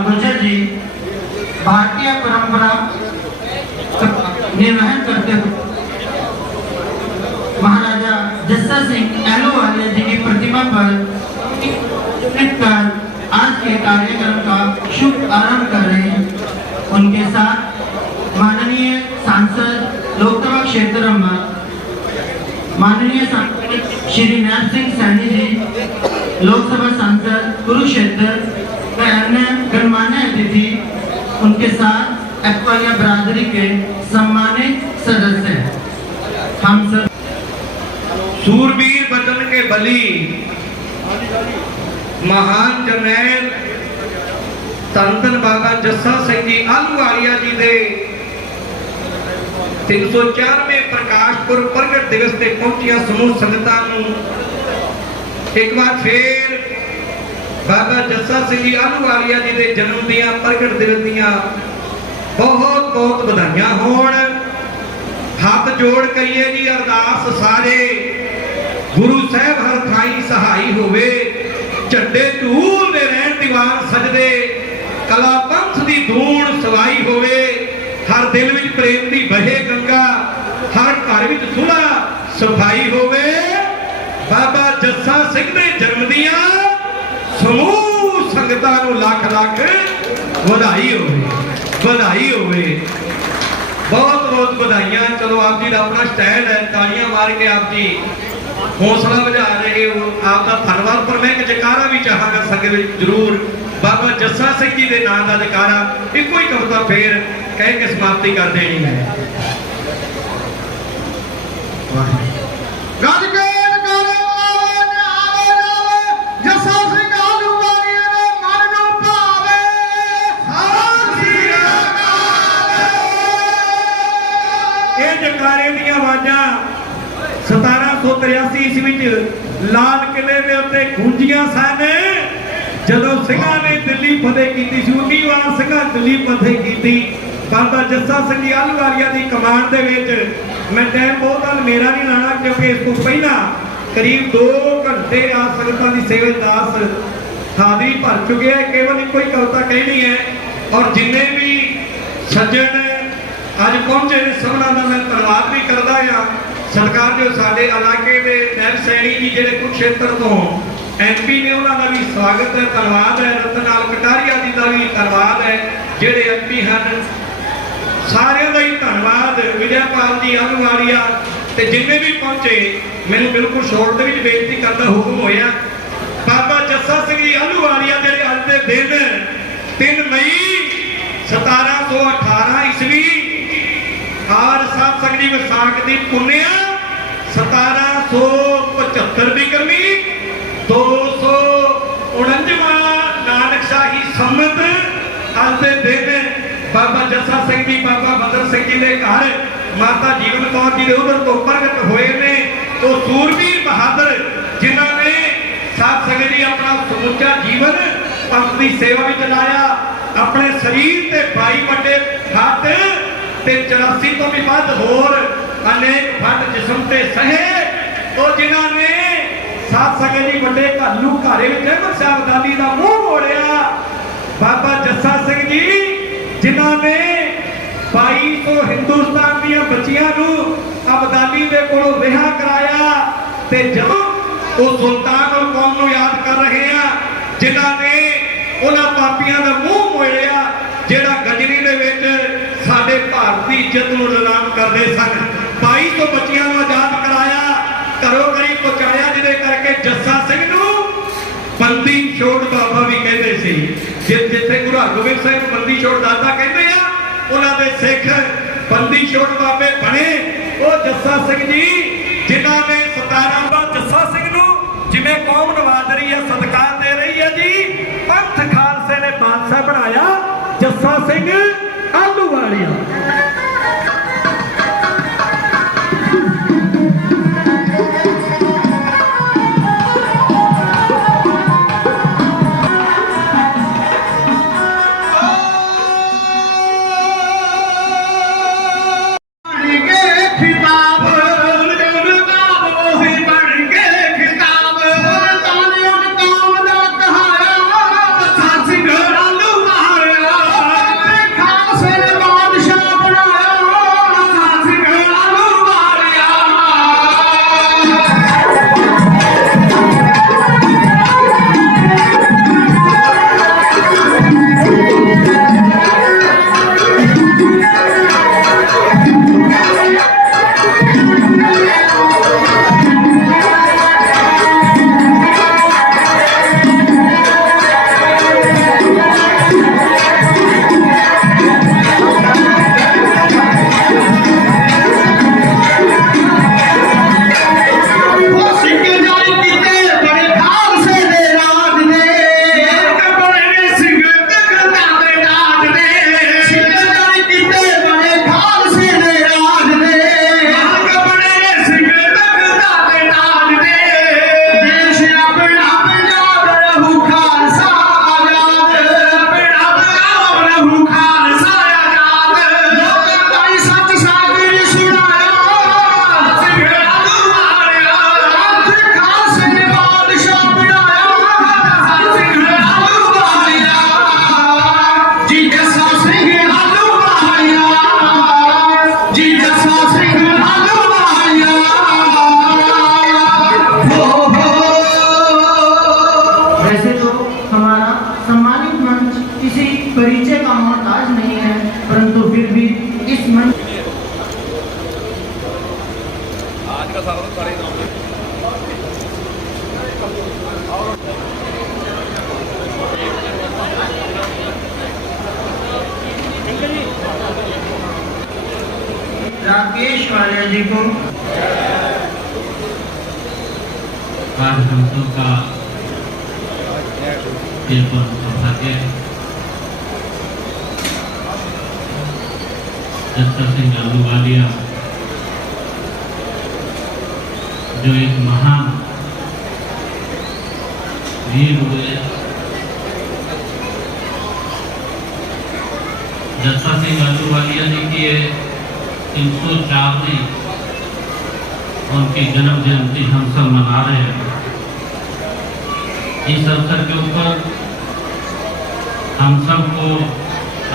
गुर्जर जी भारतीय परंपरा निर्वहन करते हुए महाराजा जस्सा सिंह अहलूवालिया जी की प्रतिमा पर कर आज के कार्यक्रम का शुभ आरंभ कर रहे हैं। उनके साथ माननीय सांसद लोकसभा क्षेत्र माननीय सांसद श्री नैब सिंह सैनी जी, लोकसभा सांसद कुरुक्षेत्र व अन्य गणमान्य अतिथि, उनके साथ एक्वालिया बरादरी के सम्मानित सदस्य। हम सब सूरवीर बचन के बली महान जरनैल धन बाबा जस्सा सिंह जी आलूवालिया जी के 304वें प्रकाश पुरब प्रगट दिवस से पहुंचिया समूह संगतां एक बार फिर बाबा जस्सा सिंह जी आलूवालिया जी के जन्म दियां प्रगट दिवस दियां बहुत बहुत बधाइयां होण। हाथ जोड़ करिए जी अरदास सारे, गुरु साहब हर थाई सहाई होवे, झंडे धूल दे रहन दीवार सजदे, कला पंथ दी धूण सवाई होवे, हर दिल विच प्रेम दी बहे गंगा, हर घर विच सुलह सफाई होवे। बाबा जस्सा सिंह दे जन्म दियां समूह संगतां नूं लख लख बधाई होवे, बधाई होवे, बहुत बहुत बधाइयां। चलो आप जी का अपना स्टैंड है, तालियां मार के आप जी हौसला बुझा रहे हो, आपका धन्यवाद। पर मैं एक जयकारा भी चाहांगा संगत में जरूर, बाबा जस्सा सिंह जी के नाम का जयकारा एको ही कविता फिर कह के समाप्ति कर देनी है। जयकारे दी आवाज़ां 1783 ईस्वी लाल किले के उत्ते गूंजियां सन जदों सिंघां ने दिल्ली फतेह की सी। 19 वार सिंघां दिल्ली फतेह की। बाबा जस्सा सिंह आलूवालिया की कमांड दे विच मैं टाइम बहुत मेरा नहीं लाना, क्योंकि इस तो पहला करीब 2 घंटे आ संगतां दी सेवा दास हाजरी भर चुके हैं। केवल एक ही कविता कहनी है और जिन्ने भी सज्जन अज पहुंचे ने सबना का मैं धन्यवाद भी करता हाँ। सरकार जो साडे इलाके के नैब सैनी जी जिहड़े कुरुक्षेत्र तो MP ने उन्होंने भी स्वागत है, धन्यवाद है। रतनलाल कटारिया जी का भी धन्यवाद है जिहड़े MP हैं, सारे का ही धन्यवाद। विजयपाल जी अहलूवालिया ते जिन्ने भी पहुंचे, मैंने बिल्कुल शोर के बेनती करता हुक्म होया बाबा जस्सा सिंह जी अहलूवालिया जिहड़े अज दे दिन 3 मई 1718 ईस्वी आर साध संगत जी विसाख की पुण्या 1775 विक्रमी 249वां नानकशाही संमत अज के दिन बाबा जस्सा सिंह जी बाबा बदर सिंह जी के घर माता जीवन कौर जी के उधर तो प्रगट होए ने। तो सूरवीर बहादुर जिन्होंने साध संगत जी अपना समूचा जीवन पंथ की सेवा में चलाया, अपने शरीर से 22 वड्डे फट ते 84 तो भी वध होर अनेक फट जिस्म ते सहे। तो जिन्होंने साध संगत जी वड्डे घालू घारे विच अहमद शाह अब्दाली का मूँह मोड़िया, बाबा जस्सा सिंह जी जिन्होंने 2200 हिंदुस्तान दीआं बच्चियां नूं अब्दाली दे कोलों रिहा कराया। ते जदों वो सुल्तान और कौम नूं याद कर रहे हैं जिन्होंने उन्हां पापियां दा मूँह मोड़िया जिहड़ा गजनी दे विच साडे भारत की इज्जत नूं नीलाम करदे सन। 2200 बच्चियां नूं आजाद कराया, घरों घरी पहुंचाया, जिहदे करके जस्सा सिंह नूं बंदी छोड़ बाबा भी कहते सी। जिथे गुरु हरगोबिंद साहिब बंदी छोड़ दाता कहते हैं, उन्हां दे सिख बंदी छोड़ बाबे बने। वो जस्सा सिंह जी जिन्हां ने 17 जस्सा सिंह नूं जिवें कौम नवाज रही है, सत्कार दे रही है जी, पंथ खालसे ने बादशाह बनाया जस्सा सिंह अहलूवालिया। राकेश वालिया जी को संतों का सौभाग्य जस्सा सिंह अहलूवालिया जो एक महान वीर हुए। जस्सा सिंह अहलूवालिया जी की 304वीं उनकी जन्म जयंती हम सब मना रहे हैं। इस अवसर के ऊपर हम सबको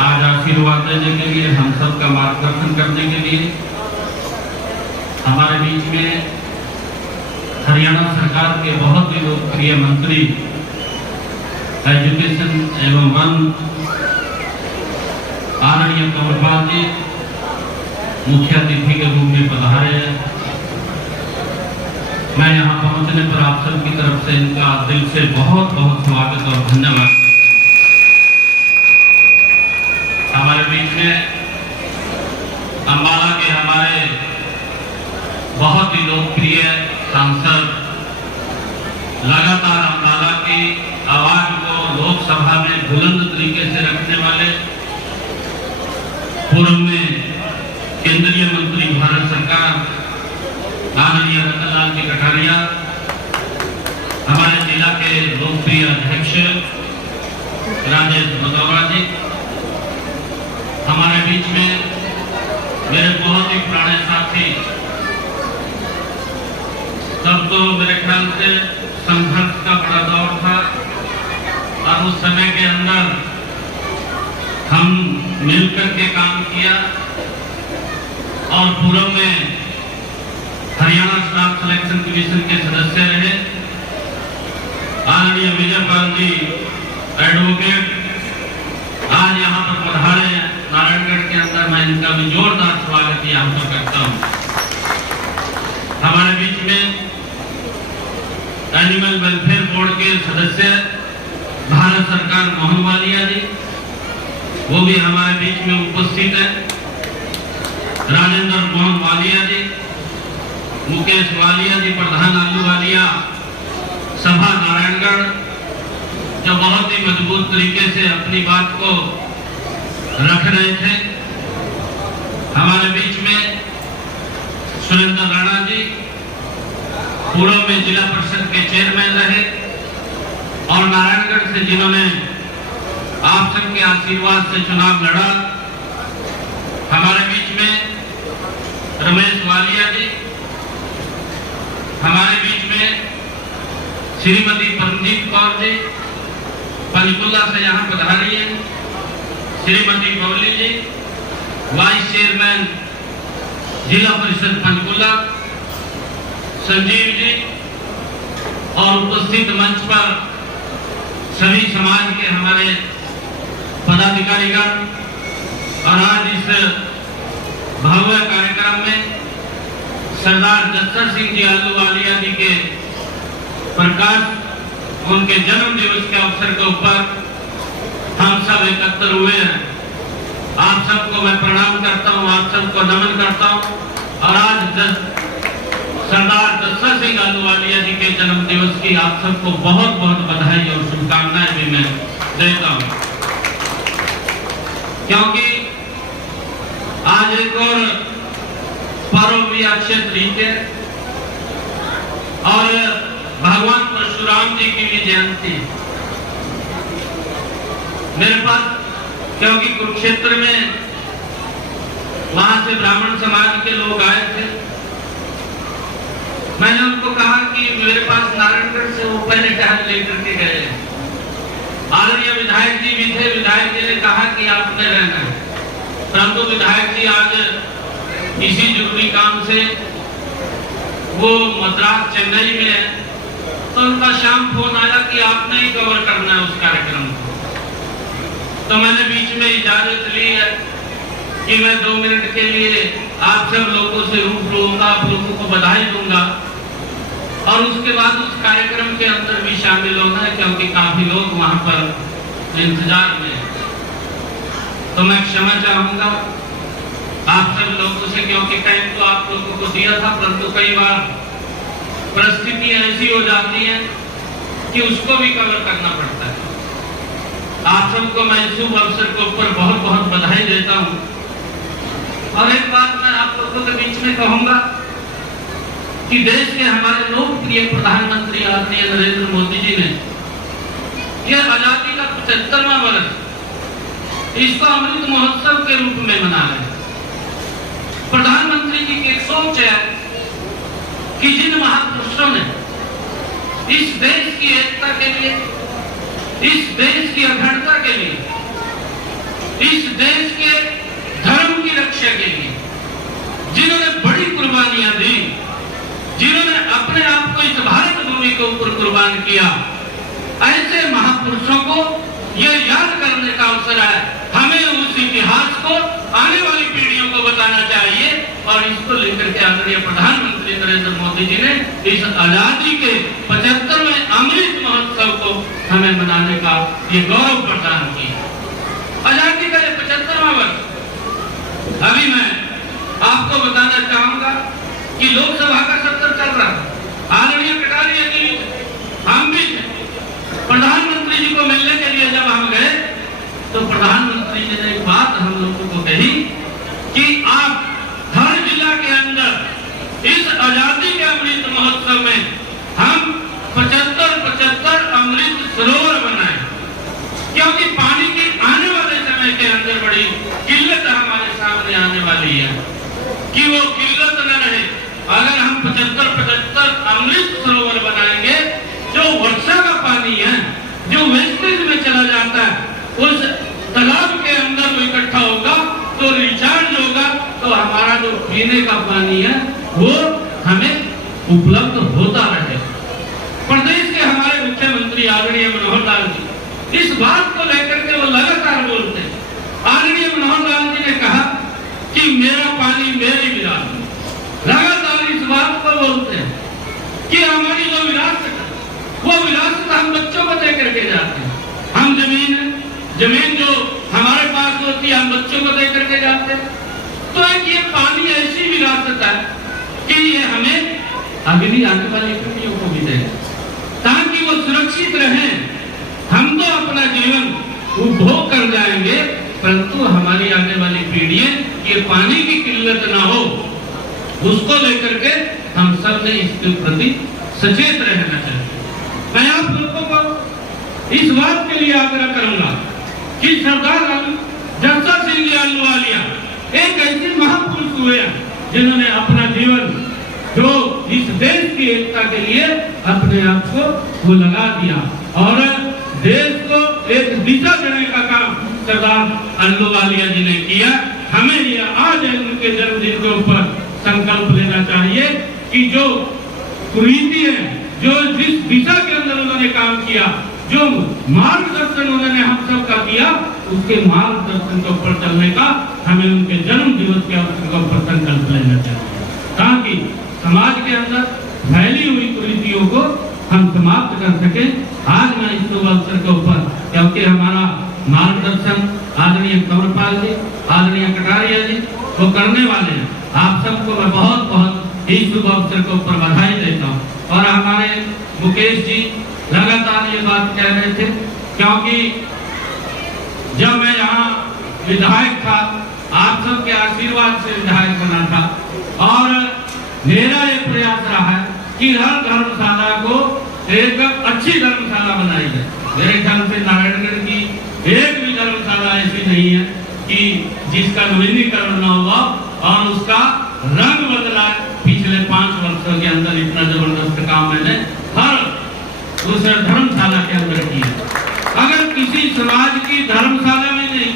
आज आशीर्वाद देने के लिए, हम सबका मार्गदर्शन करने के लिए हमारे बीच में हरियाणा सरकार के बहुत ही लोकप्रिय मंत्री एजुकेशन एवं वन आदरणीय कंवरपाल जी मुख्य अतिथि के रूप में पधारे हैं। मैं यहाँ पहुंचने पर आप सब की तरफ से इनका दिल से बहुत बहुत स्वागत और धन्यवाद। हमारे बीच में अम्बाला के हमारे बहुत ही लोकप्रिय सांसद, लगातार अम्बाला की आवाज को लोकसभा में बुलंद तरीके से रखने वाले, पूर्व में केंद्रीय मंत्री भारत सरकार आदरणीय रतनलाल जी कटारिया, हमारे जिला के लोकप्रिय अध्यक्ष राजेश बतौरा जी, हमारे बीच में मेरे बहुत ही पुराने साथी, तब तो मेरे ख्याल से संघर्ष का बड़ा दौर था और उस समय के अंदर हम मिलकर के काम किया और पूर्व में हरियाणा स्टाफ सिलेक्शन कमीशन के सदस्य रहे। आदरणीय विजय पाल जी एडवोकेट आज यहाँ पर पधारे हैं नारायणगढ़ के अंदर, मैं इनका भी जोरदार स्वागत यहाँ पर करता हूँ। हमारे बीच में एनिमल वेलफेयर बोर्ड के सदस्य भारत सरकार मोहन वालिया जी, वो भी हमारे बीच में उपस्थित है। राजेंद्र मोहन वालिया जी, मुकेश वालिया जी, प्रधान आलू वालिया सभा नारायणगढ़, जो बहुत ही मजबूत तरीके से अपनी बात को रख रहे थे। हमारे बीच में सुरेंद्र राणा जी, पूर्व में जिला परिषद के चेयरमैन रहे और नारायणगढ़ से जिन्होंने आप सबके आशीर्वाद से चुनाव लड़ा। हमारे बीच में रमेश वालिया जी, हमारे बीच में श्रीमती परमजीत कौर जी पंचकुला से यहाँ पधारी है, श्रीमती बबली जी वाइस चेयरमैन जिला परिषद पंचकुला, संजीव जी और उपस्थित मंच पर सभी समाज के हमारे पदाधिकारीगण। और आज इस भव्य कार्यक्रम में सरदार जस्सर सिंह जी आलूवालिया जी के प्रकाश, उनके जन्म दिवस के अवसर के ऊपर हम सब एकत्र हुए हैं। आप सबको मैं प्रणाम करता हूँ, आप सबको नमन करता हूँ और आज सरदार जस्सर सिंह आलूवालिया जी के जन्म दिवस की आप सबको बहुत बहुत बधाई और शुभकामनाएं भी मैं देता हूँ, क्योंकि आज एक और पर्व भी अक्षय तरीके और भगवान परशुराम जी की भी जयंती मेरे पास, क्योंकि कुरुक्षेत्र में वहां से ब्राह्मण समाज के लोग आए थे। मैंने उनको कहा कि मेरे पास नारायणगढ़ से वो पहले टहल लेकर के गए। आदरणीय विधायक जी भी थे, विधायक जी ने कहा कि आपने रहना है, परंतु विधायक जी आज इसी जरूरी काम से वो मद्रास चेन्नई में है, तो उनका शाम फोन आया कि आपने ही कवर करना है उस कार्यक्रम को। तो मैंने बीच में इजाजत ली है कि मैं 2 मिनट के लिए आप सब लोगों से रूबरू होऊंगा, आप लोगों को बधाई दूंगा और उसके बाद उस कार्यक्रम के अंदर भी शामिल होना है, क्योंकि काफी लोग वहां पर इंतजार में हैं। तो मैं क्षमा चाहूंगा आप सब लोगों से, क्योंकि टाइम तो आप लोगों को दिया था, परंतु कई बार परिस्थिति ऐसी हो जाती है कि उसको भी कवर करना पड़ता है। आप सबको मैं शुभ अवसर के ऊपर बहुत बहुत बधाई देता हूँ। और एक बात मैं आप लोगों के बीच में कहूंगा कि देश के हमारे लोकप्रिय प्रधानमंत्री आदरणीय नरेंद्र मोदी जी ने यह आजादी का 75वां वर्ष इसको अमृत महोत्सव के रूप में मना रहे हैं। प्रधानमंत्री जी की एक सोच है कि जिन महापुरुषों ने इस देश की एकता के लिए, इस देश की अखंडता के लिए, इस देश के धर्म की रक्षा के लिए जिन्होंने बड़ी कुर्बानियां दी, जिन्होंने अपने आप को इस भारत भूमि के ऊपर कुर्बान किया, ऐसे महापुरुषों को यह याद करने का अवसर है। हमें उस इतिहास को आने वाली पीढ़ियों को बताना चाहिए और इसको लेकर के आदरणीय प्रधानमंत्री नरेंद्र मोदी जी ने इस आजादी के 75वें अमृत महोत्सव को हमें मनाने का ये गौरव प्रदान किया। आजादी का ये 75वां वर्ष। अभी मैं आपको बताना चाहूंगा कि लोकसभा का सत्र चल रहा है। आदरणीय कटारिया जी, हम भी प्रधानमंत्री जी को मिलने के लिए जब हम गए तो प्रधानमंत्री जी ने एक बात हम लोगों को कही कि आप हर जिला के अंदर इस आजादी के अमृत महोत्सव में हम 75 अमृत सरोवर बनाएं, क्योंकि पानी की आने वाले समय के अंदर बड़ी किल्लत हमारे सामने आने वाली है कि वो किल्लत न रहे। अगर हम 75 अमृत सरोवर बनाएंगे, जो वर्षा का पानी है जो वेस्टेज में चला जाता है उस तालाब के अंदर वो इकट्ठा होगा तो रिचार्ज होगा, तो हमारा जो पीने का पानी है वो हमें उपलब्ध होता रहे। प्रदेश के हमारे मुख्यमंत्री आदरणीय मनोहर लाल जी इस बात को लेकर के वो लगातार बोलते हैं। आदरणीय मनोहर लाल जी ने कहा कि मेरा पानी मेरी विरासत, लगातार इस बात को बोलते हैं कि हमारी जो विरासत है वो विरासत हम बच्चों को दे करके जाते हैं। हम जमीन जो हमारे पास होती है हम बच्चों को दे करके जाते हैं। तो एक ये पानी ऐसी विरासत है कि ये हमें अगली आने वाली पीढ़ियों को भी देगा ताकि वो सुरक्षित रहें। हम तो अपना जीवन उपभोग कर जाएंगे, परंतु हमारी आने वाली पीढ़ियां ये पानी की किल्लत ना हो, उसको लेकर के हम सब ने इसके प्रति सचेत रहना चाहिए। मैं आप लोगों को इस बात के लिए आग्रह करूंगा कि सरदार जस्सा सिंह जी अहलूवालिया एक ऐसे महापुरुष हुए जिन्होंने अपना जीवन जो इस देश की एकता के लिए अपने आप को वो लगा दिया और देश को एक दिशा देने का काम सरदार अहलूवालिया जी ने किया। हमें ये आज उनके जन्मदिन के ऊपर संकल्प लेना चाहिए कि जो कुरीति है, जो जिस दिशा के अंदर उन्होंने काम किया, जो मार्गदर्शन उन्होंने हम सब का किया, उसके मार्गदर्शन के ऊपर चलने का हमें उनके जन्म दिवस के अवसर के ऊपर संकल्प लेना चाहिए ताकि समाज के अंदर फैली हुई कुरीतियों को हम समाप्त कर सके। आज मैं इस अवसर के ऊपर, क्योंकि हमारा मार्गदर्शन आदरणीय कंवरपाल जी, आदरणीय कटारिया जी वो करने वाले हैं, आप सबको मैं बहुत बहुत इस शुभ अवसर के ऊपर बधाई देता हूँ। और हमारे मुकेश जी लगातार ये बात कह रहे थे, क्योंकि जब मैं यहाँ विधायक था आप सबके आशीर्वाद से विधायक बना था और मेरा ये प्रयास रहा है कि हर धर्मशाला को एक अच्छी धर्मशाला बनाई जाए। मेरे ख्याल से नारायणगढ़ की एक भी धर्मशाला ऐसी नहीं है कि जिसका नवीनीकरण न हुआ और उसका रंग बदला। पिछले 5 वर्षों के अंदर इतना जबरदस्त काम मैंने हर उस धर्मशाला के अंदर किया। अगर किसी समाज की धर्मशाला में नहीं,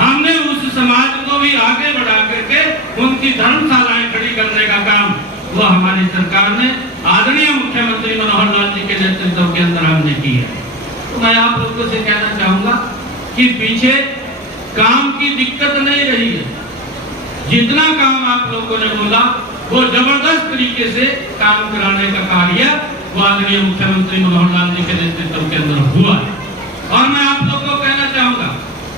हमने उस समाज को भी आगे बढ़ा करके उनकी धर्मशालाएं खड़ी करने का काम वो हमारी सरकार ने आदरणीय मुख्यमंत्री मनोहर लाल जी के नेतृत्व के अंदर हमने की है। तो मैं आप लोगों से कहना चाहूंगा कि पीछे काम की दिक्कत नहीं रही है। जितना काम आप लोगों ने बोला वो जबरदस्त तरीके से काम कराने का कार्य वो आदरणीय मुख्यमंत्री मनोहर लाल जी के नेतृत्व के अंदर हुआ है। और मैं आप लोगों को कहना चाहूंगा,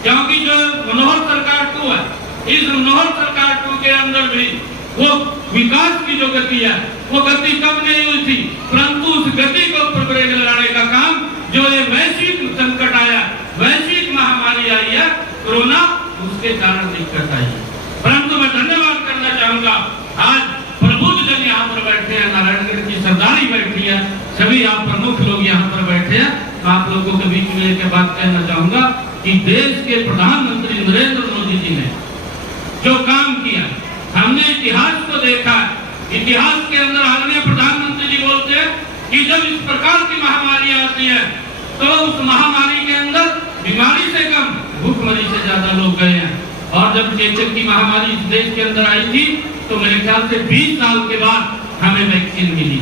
क्योंकि जो मनोहर सरकार 2 है, इस मनोहर सरकार 2 के अंदर भी वो विकास की जो गति है वो गति कम नहीं हुई थी, परंतु उस गति को ऊपर ब्रेक लगाने का काम जो ये वैश्विक संकट आया, वैश्विक महामारी आई है कोरोना, उसके कारण दिक्कत आई है। परंतु मैं धन्यवाद करना चाहूंगा, आज प्रबुद्ध जन यहाँ पर बैठे हैं, नारायणगढ़ की सरदारी बैठी है, सभी आप प्रमुख लोग यहाँ पर बैठे हैं। आप लोगों के बीच में एक बात कहना चाहूंगा कि देश के प्रधानमंत्री नरेंद्र मोदी जी ने जो काम किया, हमने इतिहास को देखा, इतिहास के अंदर आदरणीय प्रधानमंत्री जी बोलते हैं कि जब इस प्रकार की महामारी आती है तो उस महामारी के अंदर बीमारी से कम भूखमरी से ज्यादा लोग गए हैं। और जब चेचक की महामारी इस देश के अंदर आई थी तो मेरे ख्याल से 20 साल के बाद हमें वैक्सीन मिली।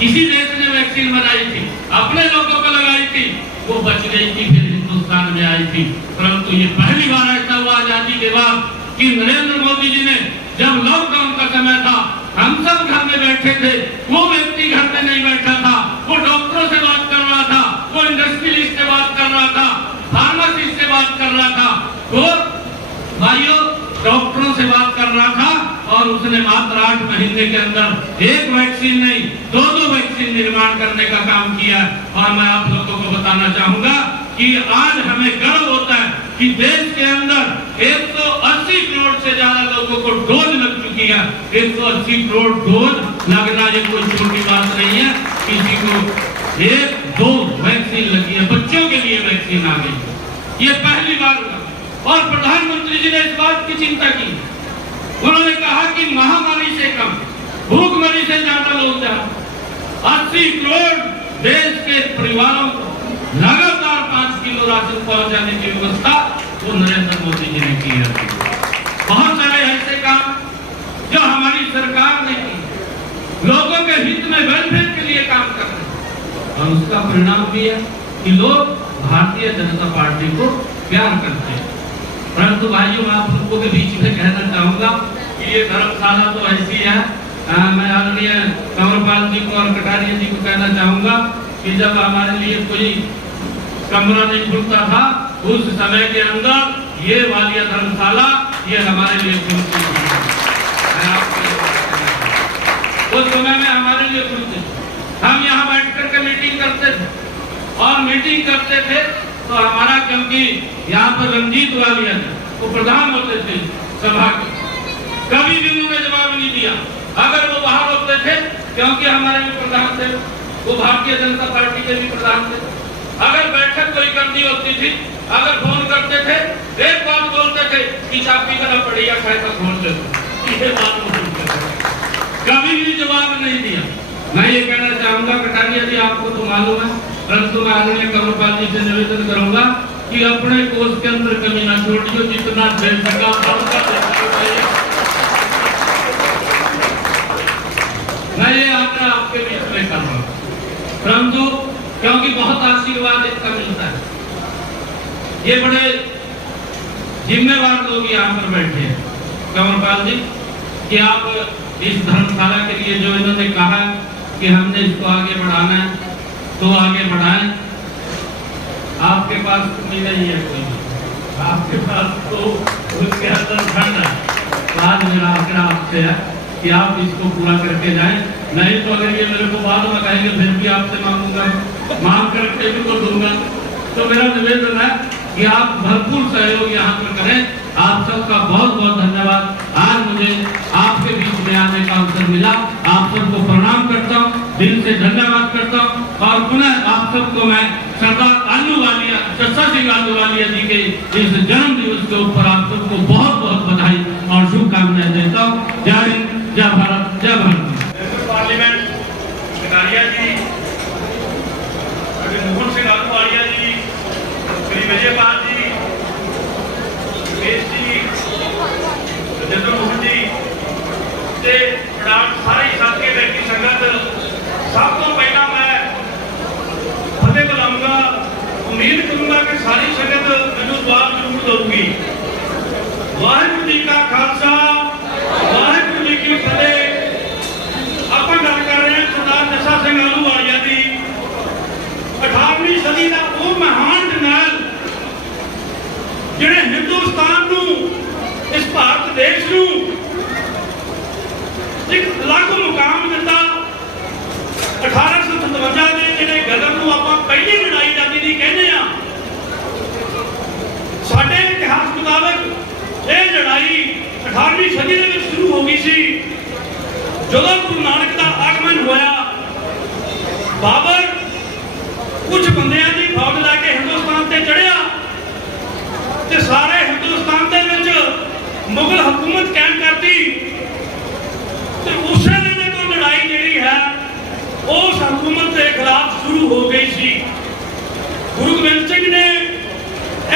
किसी देश ने वैक्सीन बनाई थी, अपने लोगों को लगाई थी, वो बच गई थी, फिर हिंदुस्तान में आई थी। परंतु ये पहली बार ऐसा हुआ आजादी के बाद कि नरेंद्र मोदी जी ने, जब लॉकडाउन का समय था, हम सब घर में बैठे थे, वो व्यक्ति घर में नहीं बैठा था, वो डॉक्टरों से बात कर रहा था, वो इंडस्ट्रियलिस्ट से बात कर रहा था, फार्मासिस्ट से बात कर रहा था, वो भाइयों डॉक्टरों से बात कर रहा था। और उसने मात्र 8 महीने के अंदर एक वैक्सीन नहीं 2-2 वैक्सीन निर्माण करने का काम किया। और मैं आप लोगों को बताना चाहूंगा कि आज हमें गर्व होता है कि देश के अंदर 180 करोड़ से ज्यादा लोगों को डोज लग चुकी है। 180 करोड़ डोज लगना ये कोई छोटी बात नहीं है। किसी को 1-2 वैक्सीन लगी है, बच्चों के लिए वैक्सीन आ गई, ये पहली बार हुआ। और प्रधानमंत्री जी ने इस बात की चिंता की, उन्होंने कहा कि महामारी से कम भूखमरी से ज्यादा लोग जहाँ 80 करोड़ देश के परिवारों को लगातार 5 किलो राशन पहुंचाने की व्यवस्था वो नरेंद्र मोदी जी ने की है। बहुत सारे ऐसे काम जो हमारी सरकार ने की, लोगों के हित में वेलफेयर के लिए काम कर रहे हैं, और उसका परिणाम भी है कि लोग भारतीय जनता पार्टी को प्यार करते हैं। परंतु भाइयों, मैं आप लोगों के बीच में कहना चाहूंगा कि ये धर्मशाला तो ऐसी है, मैं आदरणीय कंवरपाल जी को और कटारिया जी को कहना चाहूंगा कि जब हमारे लिए कोई कमरा नहीं खुलता था, उस समय के अंदर ये वालिया धर्मशाला ये हमारे लिए खुलती थी। उस समय में हमारे लिए खुलती, हम यहाँ बैठ करके मीटिंग करते थे, और मीटिंग करते थे तो हमारा, क्योंकि यहाँ पर रंजीत वालिया वो प्रधान होते थे सभा के, कभी भी उन्होंने जवाब नहीं दिया। अगर वो बाहर होते थे, क्योंकि हमारे भी प्रधान थे, वो भारतीय जनता पार्टी के भी प्रधान थे, अगर बैठक कोई करनी होती थी, अगर फोन करते थे, एक बात बोलते थे कि चापी करा पड़ी या खाए का खोल देते, ये बात बोलते थे, कभी भी जवाब नहीं दिया। मैं ये कहना चाहूंगा कटारिया जी, आपको तो मालूम है, परंतु मैं आदरणीय कंवरपाल जी से निवेदन करूंगा कि अपने कोष के अंदर कमी ना छोड़िए, जितना दे सका मैं ये आग्रह आपके बीच में कर रहा हूँ। परंतु क्योंकि बहुत आशीर्वाद इसका मिलता है, ये बड़े जिम्मेवार लोग यहाँ पर बैठे हैं कंवरपाल जी, कि आप इस धर्मशाला के लिए जो इन्होंने कहा कि हमने इसको आगे बढ़ाना है तो आगे बढ़ाएं। आपके पास तो नहीं है कोई, आपके पास तो उसके अंदर फंड है। आज मेरा आग्रह आपसे है कि आप इसको पूरा करके जाएं, नहीं तो अगर ये मेरे को बाद में कहेंगे फिर भी आपसे मांगूंगा, मांग करके भी को दूंगा। तो मेरा निवेदन है कि आप भरपूर सहयोग यहाँ पर करें। आप सबका बहुत बहुत धन्यवाद। आज मुझे आपके बीच में आने का अवसर मिला, आप सबको प्रणाम करता हूँ, दिल से धन्यवाद करता हूँ। और पुनः आप सबको मैं सरदार आलूवालिया, जस्सा सिंह आलूवालिया जी के इस जन्म दिवस के ऊपर आप सबको बहुत बहुत बधाई और शुभकामनाएं देता हूँ। जय हिंद, जय भारत, जय भारत। पार्लियामेंट कटारिया जी, मोहन सिंह आलूवालिया जी, श्री विजयपाल जी, रमेश जी, राजेंद्र मोहन जी ते सारी साथी बैठी संगत, सब तो पहला मैं फतेह बुलाऊंगा। उम्मीद करूंगा कि सारी संगत मैनू दुआ जरूर दूंगी। वाहिगुरू जी का खालसा, वाहिगुरू जी की फतेह। आप गल कर रहे हैं सरदार जस्सा सिंह आलूवालिया जी, 18वीं सदी का वो महान जरनैल जिन्हें हिंदुस्तान नू, इस भारत देश नू एक अलग मुकाम दिता। 1857 में जिन्हें गदर नू आपां पहली लड़ाई आजादी दी कहने आ, साडे इतिहास मुताबिक ये लड़ाई 18वीं सदी में शुरू हो गई सी। जदों गुरु नानक का आगमन होया, बाबर कुछ बंदियां की फौज लैके हिंदुस्तान से चढ़िया ते सारे हिंदुस्तान दे विच मुगल हुकूमत कायम करती। ते उस वेले तो लड़ाई उस हुकूमत के खिलाफ शुरू हो गई सी। गुरु गोबिंद सिंह ने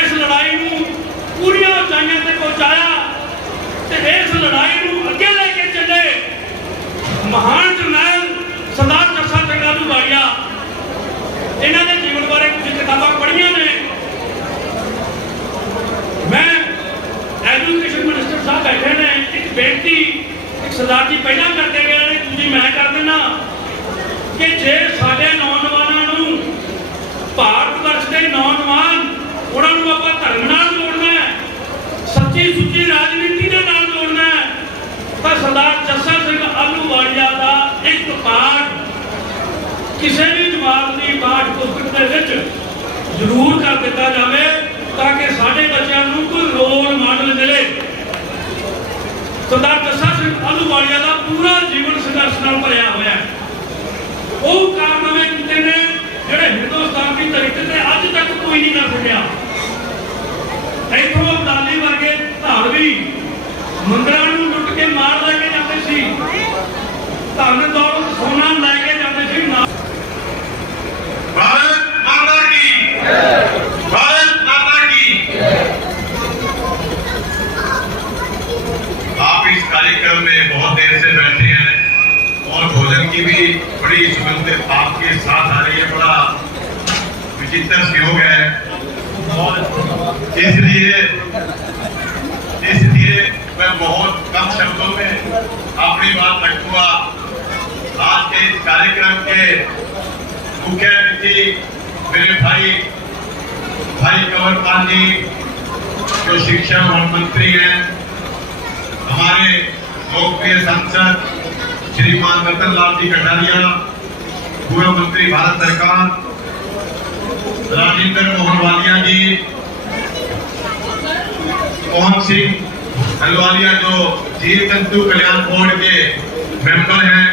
इस लड़ाई को पूरी ऊंचाइयों तक पहुंचाया ते इस लड़ाई को अगे लेके चले महान जरनैल सरदार जस्सा सिंह आलूवालिया। इन्हों के जीवन बारे कुछ किताबां पढ़िया ने। मैं एजुकेशन मिनिस्टर साहब बैठे ने, एक बेनती एक सरदार जी पहला करके गए ने, दूजी मैं कर देना कि जे साडे नौजवानों भारत वर्ष के नौजवान उन्होंने आप धर्म नाल जोड़ना है, सच्ची सुच्ची राजनीति के नाल जोड़ना है, तो सरदार जस्सा सिंह आलूवालिया का एक पाठ किसी भी जमात की पाठ पुस्तक के जरूर कर दिता जाए ताकि साढ़े बच्चों को कोई रोल मॉडल मिले। सरदार जस्सा सिंह आलूवालिया का पूरा जीवन संघर्ष नाल भरिया हुआ है। वो कारनामे किए ने जिहड़े हिंदुस्तान की धरती ते अज तक कोई नहीं कर सकिया। इथों अब्दाली वर्गे धारवी मंदिरां नूं लुट के मार लैके जाते सी, धन दौलत सोना लैके जाते सी। भारत माता की, भारत माता की। आप इस कार्यक्रम में बहुत देर से बैठे हैं और भोजन की भी बड़ी सुगंध आपके साथ आ रही है। बड़ा विचित्र संयोग है और इसलिए मैं बहुत कम शब्दों में अपनी बात रखूंगा। आज के इस कार्यक्रम के मुख्य अतिथि मेरे भाई कंवरपाल जी जो शिक्षा मंत्री हैं, हमारे लोकप्रिय सांसद श्रीमान रतन लाल जी कटारिया, पूर्व मंत्री भारत सरकार राजेंद्र मोहन वालिया जी, मोहन सिंह अहलुवालिया जो जीव जंतु कल्याण बोर्ड के मेंबर हैं,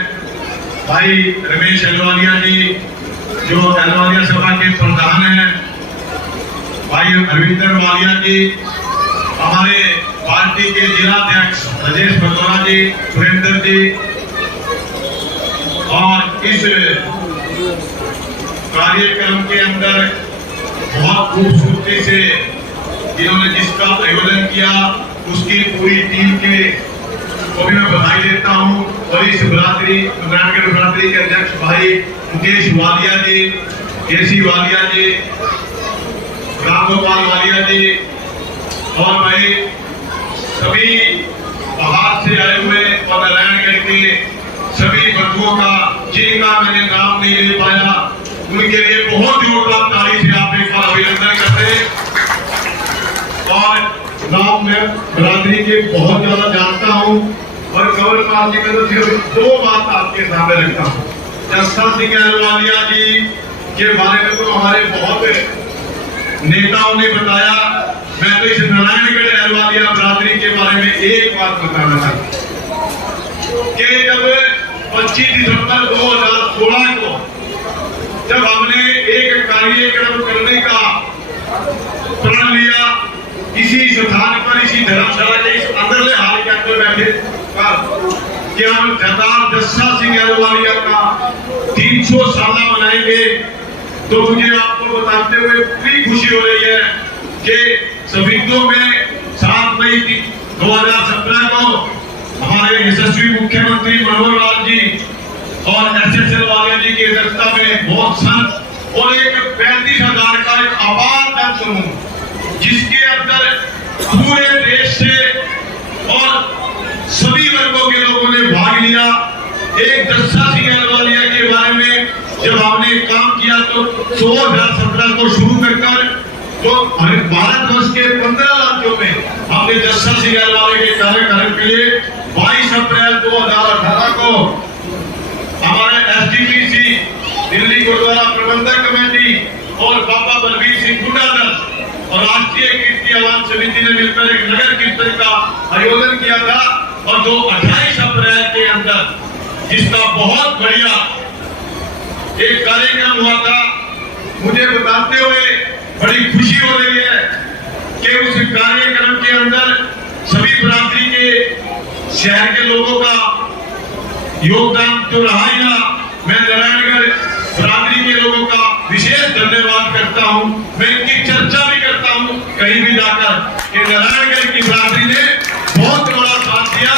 भाई रमेश अहलुवालिया जी जो अहलुवालिया सभा के प्रधान हैं, भाई अरविंदर वालिया जी, हमारे पार्टी के जिला अध्यक्ष राजेश भदौरा जी, सुरेंद्र जी, और इस कार्यक्रम के अंदर बहुत खूबसूरती से इन्होंने जिसका आयोजन किया उसकी पूरी टीम के को भी मैं बधाई देता हूं। और इस बरादरी नारायणगढ़ बरादरी के अध्यक्ष भाई मुकेश वालिया जी, केसी वालिया जी, रामगोपाल वालिया जी और भाई सभी बाहर से आए हुए और नारायणगढ़ के सभी बंधुओं का जिनका मैंने नाम नहीं ले पाया उनके लिए बहुत जोरदार ताली से आप एक बार अभिनंदन करते हैं। और नाम मैं बरादरी के बहुत ज्यादा जानता हूं और कंवरपाल जी में तो सिर्फ दो बात आपके सामने रखता हूं। जस्सा सिंह अहलुवालिया जी के बारे में तो हमारे बहुत नेताओं ने बताया, मैं तो इस नारायणगढ़ अहलुवालिया बरादरी के बारे में एक बात बताना चाहता हूं कि जब 25 दिसंबर 2016 को जब हमने एक कार्यक्रम करने का प्रण लिया इसी स्थान पर, इसी धर्मशाला के इस अंदरले हाल के अंदर बैठे कि हम सरदार जस्सा सिंह अहलुवालिया का 300 साल मनाएंगे, तो मुझे आपको बताते हुए बड़ी खुशी हो रही है कि सविंदों में 7 मई 2017 को हमारे यशस्वी मुख्यमंत्री मनोहर लाल जी और एसएसएल वालिया जी की अध्यक्षता में बहुत संत और एक 35,000 का एक आबाद जन समूह जिसके अंदर पूरे देश से और सभी वर्गों के लोगों ने भाग लिया। एक जस्सा सिंह अहलुवालिया के बारे में जब हमने काम किया तो 2017 को शुरू कर तो भारतवर्ष के 15 राज्यों में हमने जस्सा सिंह अहलुवालिया के कार्यक्रम के लिए 22 अप्रैल 2018 को हमारे एसडीपीसी दिल्ली गुरुद्वारा प्रबंधक कमेटी और बाबा बलबीर सिंह गुंडा दल और राष्ट्रीय कीर्ति आवाम समिति ने मिलकर एक नगर कीर्तन का आयोजन किया था और 28 अप्रैल के अंदर जिसका बहुत बढ़िया एक कार्यक्रम हुआ था। मुझे बताते हुए बड़ी खुशी हो रही है कि उस कार्यक्रम के अंदर सभी बरादरी के शहर के लोगों का योगदान तो रहा ही ना, मैं नारायणगढ़ बरादरी के लोगों का विशेष धन्यवाद करता हूं। मैं इनकी चर्चा भी करता हूं कहीं भी जाकर कि नारायणगढ़ की बरादरी ने बहुत बड़ा साथ दिया,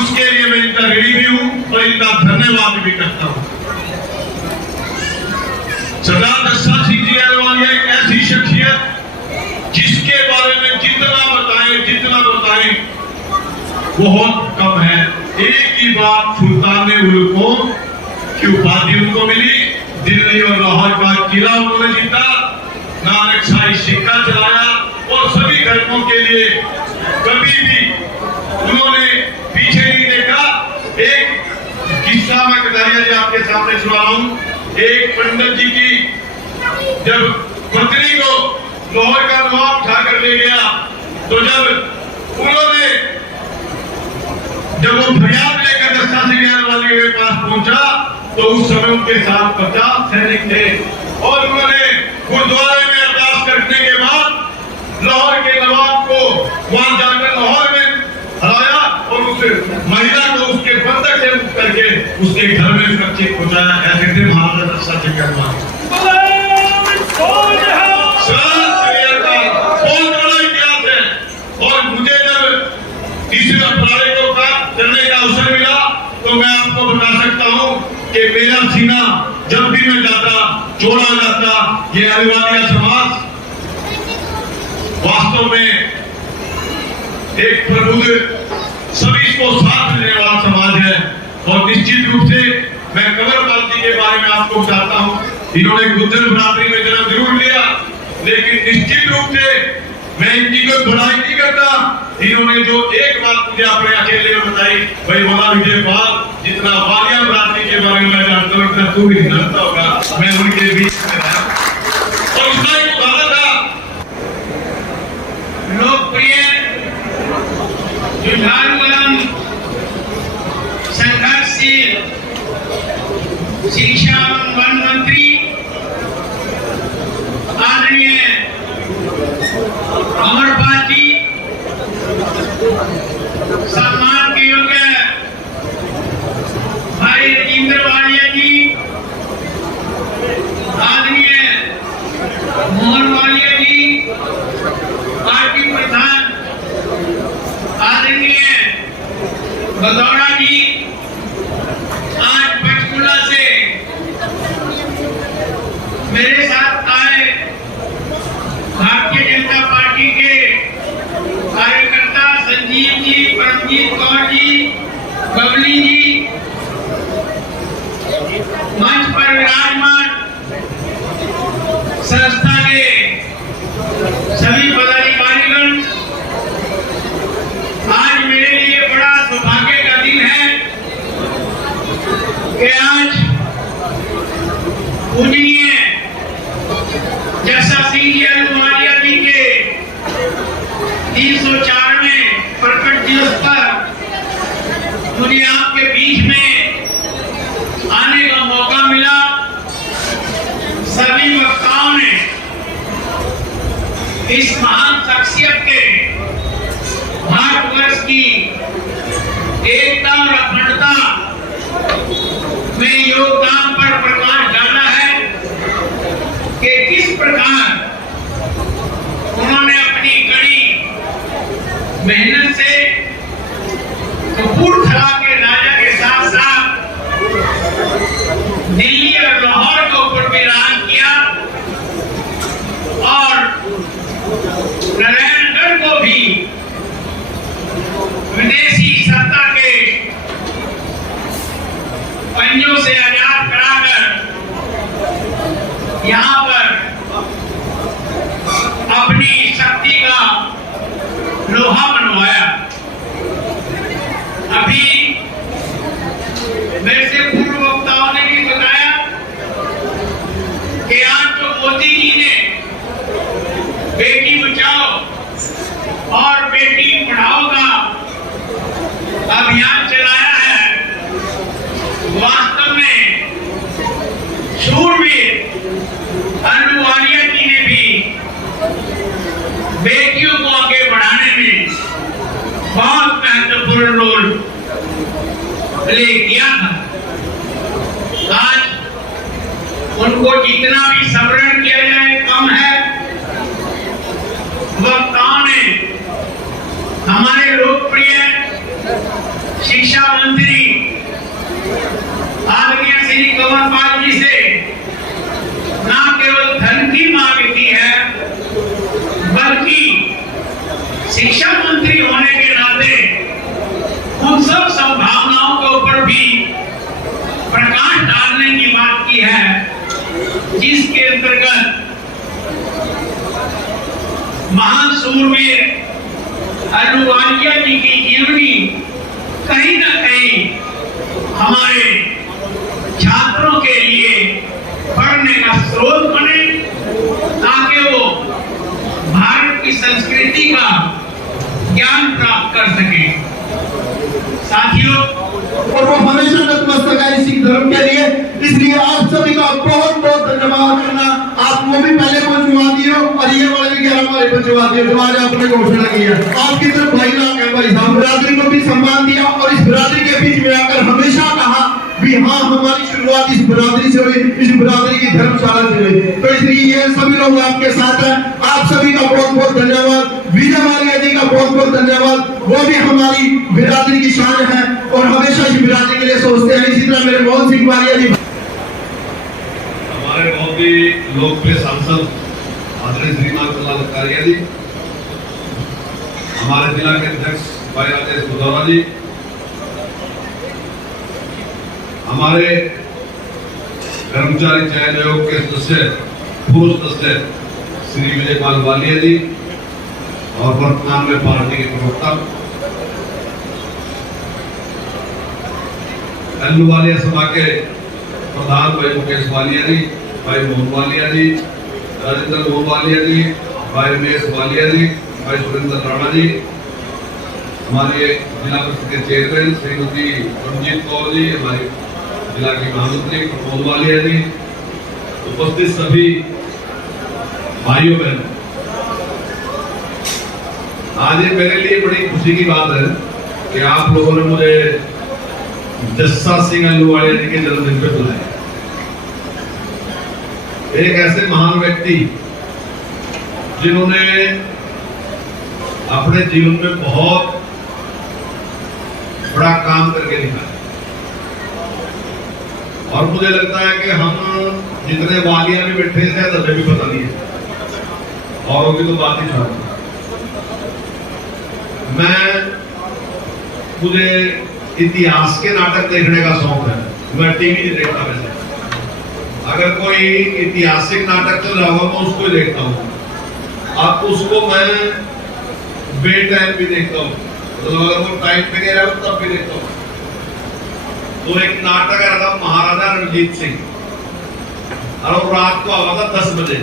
उसके लिए मैं इनका ऋणी भी हूं और इनका धन्यवाद भी करता हूं। सरदार जस्सा सिंह जी अहलवालिया एक ऐसी शख्सियत जिसके बारे में जितना बताएं बहुत कम है। एक ही बात सुल्तान उल की उपाधि उनको मिली, दिल्ली और लाहौर का किला उन्होंने जीता, नानक शाही सिक्का चलाया और सभी धर्मों के लिए कभी भी उन्होंने पीछे नहीं देखा। एक किस्सा मैं कटारिया जी आपके सामने सुना रहा हूं। एक पंडित जी की जब पत्नी को लाहौर का नवाब उठा कर ले गया, तो जब वो फरियाद लेकर जस्सा सिंह अहलवालिया के पास पहुंचा तो उस समय उनके साथ 50 सैनिक थे और उन्होंने गुरुद्वारे में अरदास करने के बाद लाहौर के नवाब को वहां जाकर लाहौर में हराया और उस महिला को उसके बंधक से मुक्त करके उसके घर में सुरक्षित पहुंचाया। ऐसे थे महाराजा जस्सा सिंह अहलवालिया। बहुत बड़ा इतिहास है और मुझे जब किसी अखाड़े को करने का अवसर मिला तो मैं आपको बता सकता हूं कि मेरा सीना जब भी मैं जाता चौड़ा हो जाता। ये अहलवालिया समाज वास्तव में एक प्रबुद्ध सभी को साथ देने वाला समाज है और निश्चित रूप से मैं कंवरपाल जी के बारे में आपको बताता हूं। इन्होंने गुर्जर बरादरी में जन्म जरूर लिया, लेकिन निश्चित रूप से मैं इनकी कोई बुराई नहीं करता। इन्होंने जो एक बात मुझे अपने अकेले में बताई, भाई मौला विजय पाल जितना वालिया बरादरी के बारे में मैं जानता हूं इतना तू भी नहीं जानता होगा। मैं उनके बीच में रहा और उसका एक उदाहरण था लोकप्रिय जुझारू संघर्षशील शिक्षा वन मंत्री आदरणीय अमरपाल जी, सम्मान के योग्य भाई राजेंद्र वालिया जी, आदरणीय मोहन वालिया जी, पार्टी प्रधान आदरणीय बदौड़ा जी, आज पंचकुला से मेरे साथ आए भारतीय जनता पार्टी के कार्यकर्ता संजीव जी, परमजीत कौर जी, बबली जी, मंच पर विराजमान संस्था के सभी पदाधिकारीगण, आज मेरे लिए बड़ा सौभाग्य का दिन है कि आज पूजनीय जस्सा सिंह अहलवालिया जी के 304वें प्रकट दिवस पर मुझे आपके बीच में आने का मौका मिला। सभी वक्ताओं ने इस महान शख्सियत के भारतवर्ष की एकता और अखंडता में योगदान पर प्रकाश डाला है कि किस प्रकार उन्होंने अपनी कड़ी मेहनत से कपूरथला के राजा के साथ साथ दिल्ली और लाहौर के ऊपर भी राज किया और नारायणगढ़ को भी विदेशी सत्ता के पंजों से आजाद कराकर यहाँ पर अपनी शक्ति का लोहा बनवाया। अभी मेरे से पूर्व वक्ताओं ने भी बताया कि आज तो मोदी जी ने बेटी बचाओ और बेटी पढ़ाओ का अभियान चलाया है। वास्तव में शूरवीर अहलवालिया जी ने भी बेटियों को आगे बढ़ाने में बहुत महत्वपूर्ण रोल प्ले किया था। आज वो जितना भी स्मरण किया जाए कम है। वक्ताओं ने हमारे लोकप्रिय शिक्षा मंत्री आदरणीय श्री कंवर पाल जी से न केवल धन की मांग की है, बल्कि शिक्षा मंत्री होने के नाते उन सब संभावनाओं के ऊपर भी प्रकाश डालने की बात की है, जिसके अंतर्गत महान सूरवीर अहलुवालिया जी की जीवनी कहीं न कहीं हमारे छात्रों के लिए पढ़ने का स्रोत बने, ताकि वो भारत की संस्कृति का ज्ञान प्राप्त कर सके। साथियों, और वो हमेशा नतमस्तक है सिख धर्म के लिए। इसलिए आप सभी का बहुत बहुत धन्यवाद करना। आप वो भी पहले पहुंचवा दिए और ये वाले भी 11 वाले पहुंचवा दिए जो आज आपने घोषणा की है। आपकी तरफ भाई लाख है भाई साहब, बिरादरी को भी सम्मान दिया और इस बिरादरी के बीच में आकर हमेशा कहा भी हाँ हमारी शुरुआत इस बिरादरी से हुई, इस बिरादरी की धर्मशाला से हुई। तो इसलिए ये सभी लोग आपके साथ हैं। आप सभी का बहुत बहुत धन्यवाद। विजय वालिया जी का बहुत बहुत धन्यवाद। वो भी हमारी बिरादरी की शान है और हमेशा इस बिरादरी के लिए सोचते हैं। इसी तरह मेरे मोहन सिंह वालिया जी, हमारे बहुत ही लोकप्रिय सांसद आदरणीय श्रीमान कल्ला लखकारिया जी, हमारे जिला के अध्यक्ष भाई राजेश बुधौरा जी, हमारे कर्मचारी चयन आयोग के सदस्य पूर्व सदस्य श्री विजय पाल वालिया जी और वर्तमान में पार्टी के प्रवक्ता अहलुवालिया सभा के प्रधान भाई मुकेश वालिया जी, भाई मोहन वालिया जी, राजेंद्र मोहन वालिया जी, भाई रमेश वालिया जी, भाई सुरेंद्र राणा जी, हमारे जिला परिषद के चेयरमैन श्रीमती रंजीत कौर जी, हमारे जिला के महामंत्री प्रमोद वालिया जी, उपस्थित सभी भाइयों बहनों, आज ये मेरे लिए बड़ी खुशी की बात है कि आप लोगों ने मुझे जस्सा सिंह अहलुवालिया जी के जन्मदिन पे बुलाया। एक ऐसे महान व्यक्ति जिन्होंने अपने जीवन में बहुत बड़ा काम करके दिखाया, और मुझे लगता है कि हम जितने वालिया में बैठे थे हमें भी पता नहीं है, औरों की तो बात ही छोड़। मुझे इतिहास के नाटक देखने का शौक है, मैं टीवी नहीं देखता वैसे। अगर कोई ऐतिहासिक नाटक चल रहा होगा मैं उसको ही देखता हूँ। अब उसको मैं बे टाइम भी देखता हूँ, मतलब अगर वो टाइम पे नहीं रहा तब भी देखता हूँ। तो एक नाटक आया था महाराजा रणजीत सिंह, और वो रात को आवा था 10 बजे।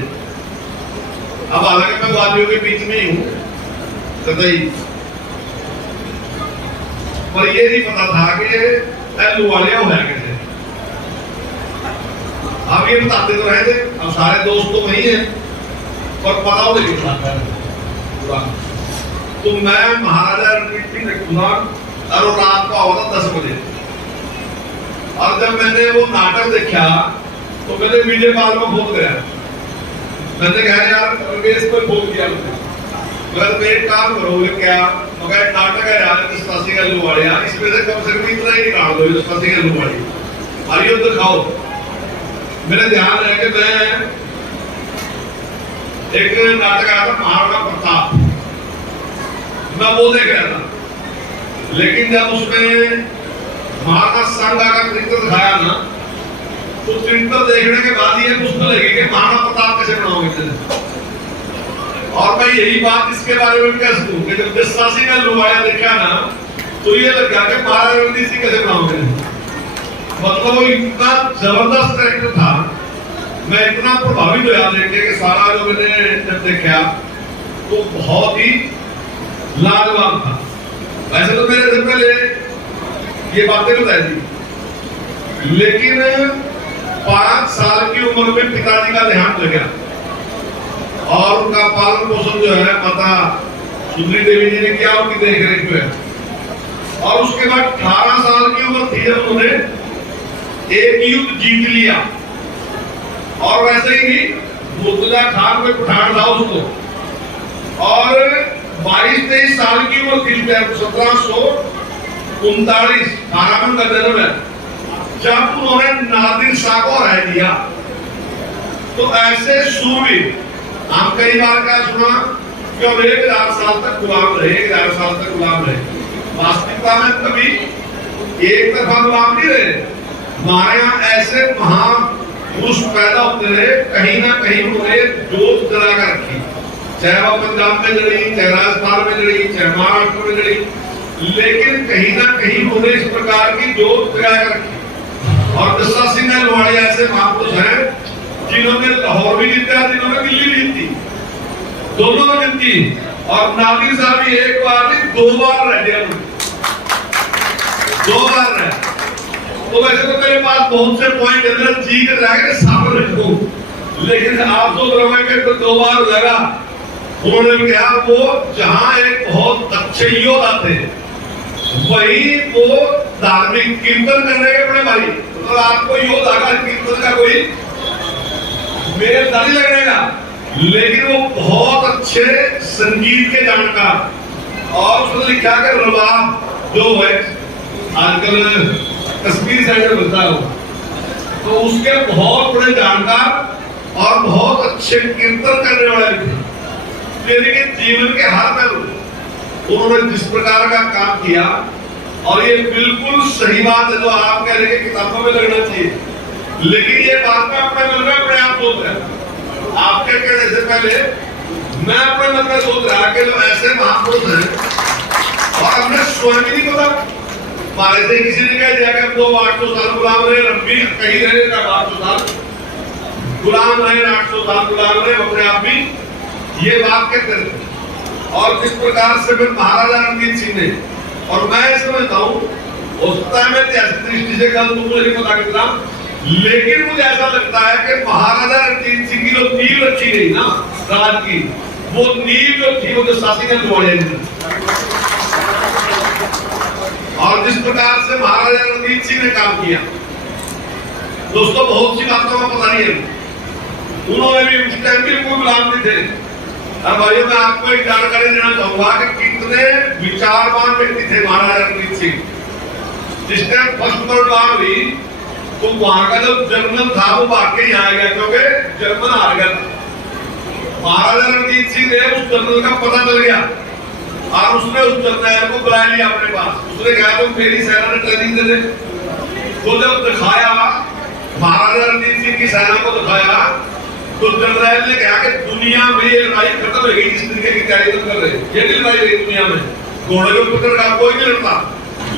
अब हालांकि मैं वादियों के बीच में ही हूँ कतई, पर ये नहीं पता था कि अहलुवालिया है कैसे। आप ये बताते तो रहे थे, अब सारे दोस्त तो वही हैं, पर पता हो नहीं था। तो मैं महाराजा रणजीत सिंह देखूंगा और रात को आवा था 10 बजे। और जब मैंने वो नाटक देखा तो मैंने विजय पाल को फोन किया। मैंने कहा यार रमेश को फोन किया, मैं एक काम करोगे क्या? मगर नाटक है यार जस्सा सिंह अहलुवालिया, इसमें से कम से कम इतना ही निकाल दो जस्सा सिंह अहलुवालिया, आइए तो दिखाओ। मेरे ध्यान है कि मैं एक नाटक आया था महाराणा प्रताप, मैं वो देख रहा था। लेकिन जब उसमें महाराणा सांगा का चित्र दिखाया ना, तो चित्र देखने के बाद ये मुझको लगे कि महाराणा प्रताप कैसे बनाओगे। और मैं यही बात इसके बारे में कह सकूं कि जब जस्सा सिंह अहलुवालिया देखा ना, तो ये लगा कि महाराजा रणजीत सिंह कैसे बनाओगे। मतलब इतना जबरदस्त कैरेक्टर था, मैं इतना प्रभावित हुआ देख के सारा जो मैंने जब देखा तो बहुत ही लाजवाब था। वैसे तो मेरे से पहले ये बातें बताई थी, लेकिन 5 साल की उम्र में पिताजी का देहांत हो गया और उनका पालन पोषण जो है माता सुंदरी देवी जी ने किया, उनकी देख रेख में। और उसके बाद 18 साल की उम्र थी जब उन्होंने एक युद्ध जीत लिया और वैसे ही मुर्तजा खान में पठान था उसको, और 22-23 साल की उम्र थी 1739 खानापुर का जन्म है, जब उन्होंने नादिर शाह को हरा दिया। तो ऐसे सूरवीर हम कई बार क्या सुना कि अब 1000 साल तक गुलाम रहे, 1000 साल तक गुलाम रहे। वास्तविकता में कभी एक तरफा गुलाम नहीं रहे। हमारे यहाँ ऐसे महापुरुष पैदा होते रहे, कहीं ना कहीं उन्होंने जोत जला कर रखी, चाहे वह पंजाब में जड़ी, चाहे राजस्थान में जड़ी, चाहे महाराष्ट्र में जड़ी, लेकिन कहीं ना कहीं उन्होंने इस प्रकार की जोत जगा कर रखी। और जस्सा सिंह लोहाड़ी ऐसे महापुरुष हैं जिन्होंने लाहौर भी जीता, जिन्होंने दिल्ली भी जीती, दोनों ने जीती। और नादिर साहब भी एक बार नहीं 2 बार रह गया, 2 बार रहे। तो वैसे तो मेरे पास बहुत से पॉइंट अंदर जी कर रह गए सामने रखूं, लेकिन आप सोच रहे हैं कि 2 बार लगा। उन्होंने कहा वो जहां एक बहुत अच्छे योद्धा थे, वहीं वो धार्मिक कीर्तन करने के बड़े भाई, मतलब आपको योद्धा का कीर्तन का कोई मेल नहीं लगेगा, लेकिन वो बहुत अच्छे संगीत के जानकार। और उसने लिखा कि रबाब जो है आजकल कश्मीर साइड में बनता हो, तो उसके बहुत बड़े जानकार और बहुत अच्छे कीर्तन करने वाले थे। यानी कि जीवन के हर पहलू उन्होंने जिस प्रकार का काम किया, और ये बिल्कुल सही बात है जो आप कह रहे हैं किताबों में लगना चाहिए, लेकिन ये बात में अपने मन में अपने आप सोच रहा है। आपके कहने से पहले मैं अपने मन में सोच रहा कि जो ऐसे महापुरुष हैं, और हमने स्वयं नहीं पता, हमारे से किसी ने कह दिया कि हम 800 साल गुलाम रहे, हम भी कहीं रहे 800 साल गुलाम रहे, 800 साल गुलाम रहे, अपने आप भी ये बात कहते थे। और जिस प्रकार से फिर महाराजा रणजीत सिंह ने, और मैं समझता हूँ हो सकता है मैं ऐसी दृष्टि से गलत हूँ, मुझे नहीं पता कितना, लेकिन मुझे ऐसा लगता है कि महाराजा रणजीत सिंह की जो नींव रखी गई ना राज की, वो नींव जो थी वो जस्सा सिंह लोहाड़ी ने। और जिस प्रकार से महाराजा रणजीत सिंह ने काम किया, दोस्तों बहुत सी बातों का पता नहीं है, उन्होंने भी उस टाइम भी कोई गुलाम नहीं थे। अब भाइयों मैं आपको एक जानकारी देना चाहूंगा कि कितने विचारवान व्यक्ति थे महाराजा रणजीत सिंह। जिस टाइम फर्स्ट वर्ल्ड वॉर हुई तो वहां का जो जनरल था वो भाग के यहाँ आ गया, क्योंकि जर्मन हार गया। महाराजा रणजीत सिंह ने उस जनरल का पता चल गया और उसने उस जनरल को बुला लिया अपने पास। उसने कहा तुम मेरी सेना ने ट्रेनिंग दे दे। तो जब दिखाया महाराजा रणजीत सिंह की सेना को दिखाया, तो जनरल ने कहा कि दुनिया में ये लड़ाई खत्म हो गई, जिस तरीके की तैयारी कर रहे, ये नहीं लड़ाई रही दुनिया में, घोड़े को पकड़ का कोई नहीं लड़ता,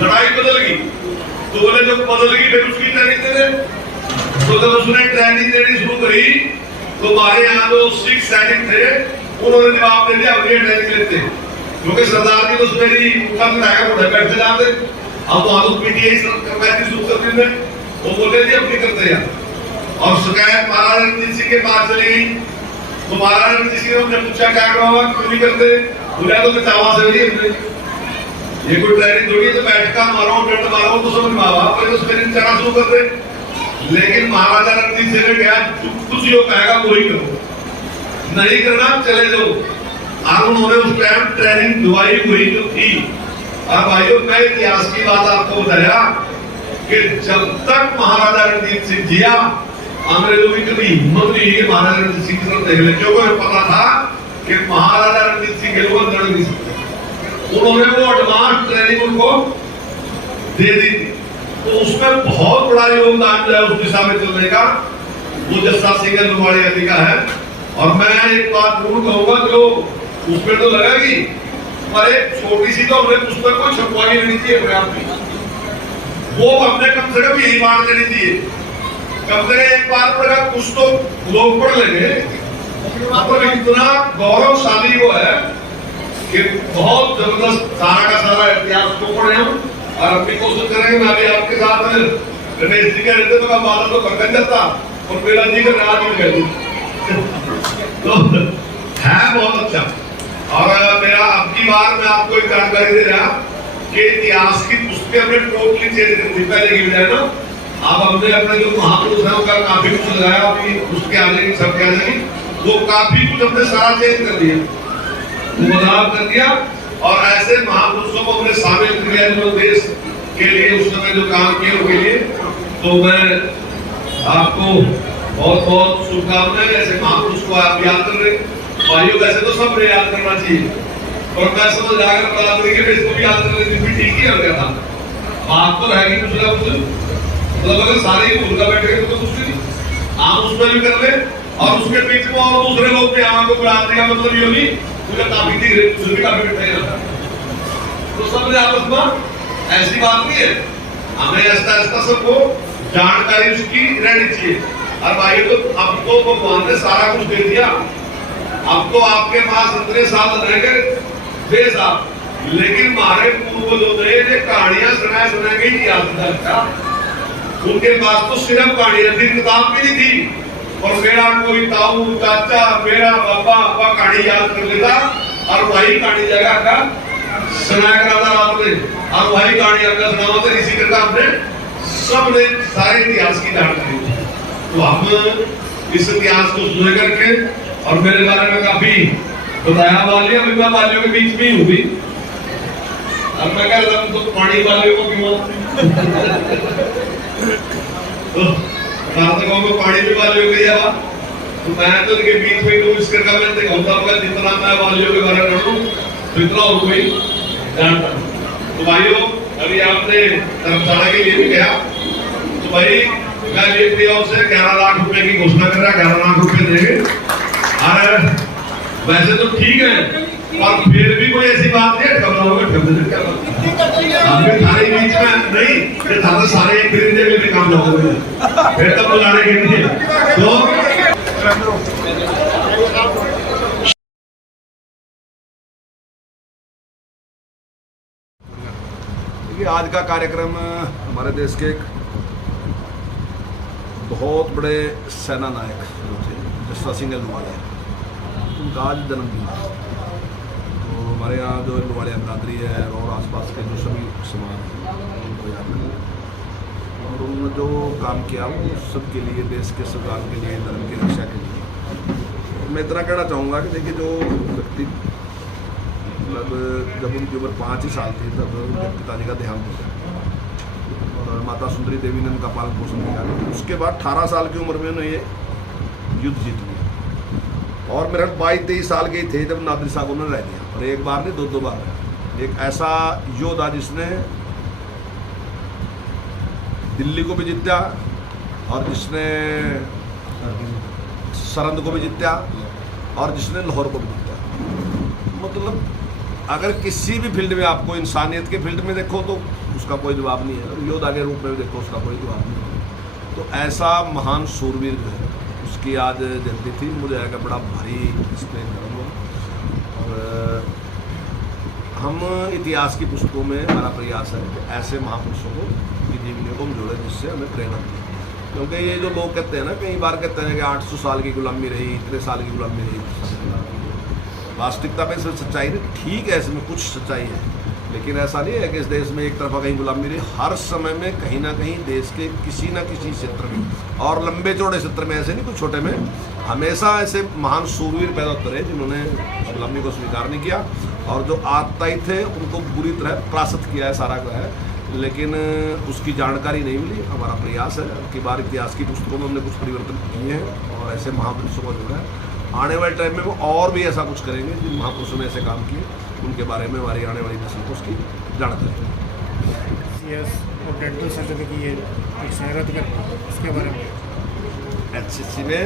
लड़ाई बदल गई। तो बोले जब बदल गई फिर उसकी ट्रेनिंग दे दे। तो जब उसने ट्रेनिंग देनी शुरू करी, तो हमारे यहाँ जो सिख सैनिक थे उन्होंने जवाब दे दिया अपनी ट्रेनिंग लेते, क्योंकि सरदार जी तो मेरी उठा बनाया घोड़े बैठते जाते। अब वहां तो पीटीआई में वो बोले थे अपनी करते हैं। और शिकायत महाराजा रणजीत सिंह के पास चली गई, तो महाराजा रणजीत सिंह ने पूछा क्या करो क्यों नहीं करते, बोला तो चावा से नहीं, ये कोई ट्रेनिंग थोड़ी तो बैठका मारो डंड मारो तो समझ में आवा, पर उस ट्रेनिंग चढ़ा शुरू कर दे। लेकिन महाराजा रणजीत सिंह ने कहा कुछ जो कहेगा वही करो, नहीं करना चले जाओ। और उन्होंने उस टाइम ट्रेनिंग दवाई हुई जो थी। और भाइयों मैं इतिहास की बात आपको बताया कि जब तक महाराजा रणजीत सिंह जिया, अंग्रेजों की कभी हिम्मत नहीं कि महाराजा रणजीत सिंह की तरफ देख ले, क्योंकि पता था कि महाराजा रणजीत सिंह के लोग लड़ नहीं सकते। उन्होंने वो एडवांस ट्रेनिंग उनको दे दी थी, तो उसमें बहुत बड़ा योगदान जो है उस दिशा में चलने का वो जस्सा सिंह लोहाड़ी का है। और मैं एक बात जरूर कहूंगा, जो उसमें तो लगेगी, पर एक छोटी सी तो हमने पुस्तक को छपवाई नहीं चाहिए अपने आप में, वो हमने कम से कम यही बात करनी चाहिए। कम से कम एक बार पढ़ेगा कुछ तो लोग पढ़ लेंगे। मतलब इतना गौरवशाली वो है कि बहुत जबरदस्त सारा का सारा इतिहास को पढ़े हम, और अपनी कोशिश करेंगे। मैं भी आपके साथ रमेश जी के रहते तो मैं बादल तो करके जाता और मेरा जी का राज मिल गया तो है बहुत अच्छा। और मेरा अब की बार मैं आपको एक जानकारी दे रहा कि इतिहास की पुस्तकें हमने टोटली चेंज कर दी। पहले की बजाय ना अब हमने अपने जो महापुरुष है उनका काफी कुछ लगाया, अभी उसके आगे सब कह देंगे, वो काफी कुछ हमने सारा चेंज कर दिया, वो बदलाव कर दिया। और ऐसे महापुरुषों को हमने शामिल कर दिया जो देश के लिए उस समय जो काम किए उनके लिए। तो मैं आपको बहुत बहुत शुभकामनाएं। ऐसे महापुरुष को आप याद कर रहे भाइयों, वैसे तो सब याद करना चाहिए, और मैं समझ जाकर बता देंगे कि इसको भी याद कर लेते भी ठीक ही हो गया था। बात तो रहेगी कुछ ना कुछ, मतलब अगर सारे ही भूल कर बैठे तो कुछ नहीं, आप उसमें भी कर ले और उसके बीच में और दूसरे लोग भी यहाँ को बुलाने का मतलब ये होगी मुझे काफी थी काफी बैठे तो सबने आपस में ऐसी बात नहीं है, हमें ऐसा सबको जानकारी उसकी रहनी चाहिए। और भाई तो अब तो भगवान ने सारा कुछ दे दिया, अब तो आपके पास इतने साल रह गए बेस आप, लेकिन हमारे पूर्वजों ने कहानियां सुना के इतिहास था, उनके पास तो सिर्फ कहानियां थी, किताब भी नहीं थी। और मेरा कोई ताऊ चाचा मेरा पापा आपका कहानी याद कर लेता और वही कहानी जगह का सुनाया कराता रात में, और वही कहानी आपका सुनावा, इसी करके हमने सबने सारे इतिहास की जानकारी। तो हम इस इतिहास को सुन करके और मेरे बारे में काफी बताया वालिया विवाह वालियों के बीच में हुई। अब मैं कह रहा हूं तो पानी वाले को क्यों को पानी भी वाले हो गया, तो मैं तो इनके बीच में तो इस करके मैं देखा जितना मैं वालियों के बारे में पढ़ूं तो इतना और कोई जानता हूं। तो भाइयों अभी आपने धर्मशाला के लिए भी कहा, तो भाई मैं ये से 11 लाख रुपए की घोषणा कर रहा, 11 लाख रुपए देंगे। और वैसे तो ठीक है, और फिर भी कोई ऐसी बात नहीं है सारे बीच में नहीं, ये सारे एक फिर भी काम लोगे फिर तब बुलाने के लिए। तो आज का कार्यक्रम हमारे देश के एक बहुत बड़े सेना नायक जो थे जस्सा सिंह अहलूवालिया, उनका आज जन्मदिन था। तो हमारे यहाँ जो अहलूवालिया बिरादरी है और आसपास के जो सभी समाज हैं उनको याद करें, और उन्होंने जो काम किया वो सबके लिए, देश के संविधान के लिए, धर्म की रक्षा के लिए। मैं इतना कहना चाहूँगा कि देखिए जो व्यक्ति मतलब जब उनकी उम्र 5 ही साल थी तब उनके पिताजी का देहांत हो गया और माता सुंदरी देवी ने उनका पालन पोषण किया। उसके बाद 18 साल की उम्र में उन्हें ये युद्ध जीत लिया, और मेरे 22-23 साल के थे जब नादिर साहब उन्होंने रह दिया, और एक बार नहीं 2 बार। एक ऐसा योद्धा जिसने दिल्ली को भी जीता और जिसने सरहद को भी जीता और जिसने लाहौर को भी जीता। मतलब अगर किसी भी फील्ड में आपको इंसानियत के फील्ड में देखो तो उसका कोई जवाब नहीं है, और योद्धा के रूप में भी देखो उसका कोई जवाब नहीं है। तो ऐसा महान सूरवीर जो है उसकी आज जयंती थी, मुझे आएगा बड़ा भारी इसमें गर्व हुआ। और हम इतिहास की पुस्तकों में हमारा प्रयास है कि ऐसे महापुरुषों को की जीवनी को हम जोड़ें जिससे हमें प्रेरणा मिले। क्योंकि ये जो लोग कहते हैं ना, कई बार कहते हैं कि 800 साल की गुलामी रही, इतने साल की गुलामी रही, वास्तविकता में इसमें सच्चाई नहीं, ठीक है इसमें कुछ सच्चाई है, लेकिन ऐसा नहीं है कि इस देश में एक तरफा कहीं गुलामी रही। हर समय में कहीं ना कहीं देश के किसी ना किसी क्षेत्र में, और लंबे चौड़े क्षेत्र में, ऐसे नहीं कुछ छोटे में, हमेशा ऐसे महान सूरवीर पैदा होते रहे जिन्होंने गुलामी को स्वीकार नहीं किया, और जो आतताई थे उनको बुरी तरह परास्त किया है सारा का है, लेकिन उसकी जानकारी नहीं मिली। हमारा प्रयास है कि बार इतिहास की पुस्तकों में हमने कुछ परिवर्तन किए हैं और ऐसे महापुरुषों को जोड़ा है। आने वाले टाइम में वो और भी ऐसा कुछ करेंगे जिन महापुरुषों ने ऐसे काम किए, उनके बारे में हमारी आने वाली नस्ल को उसकी जानकारी। और डेंटल सर्जरी की ये रद्द कर इसके बारे में HCC में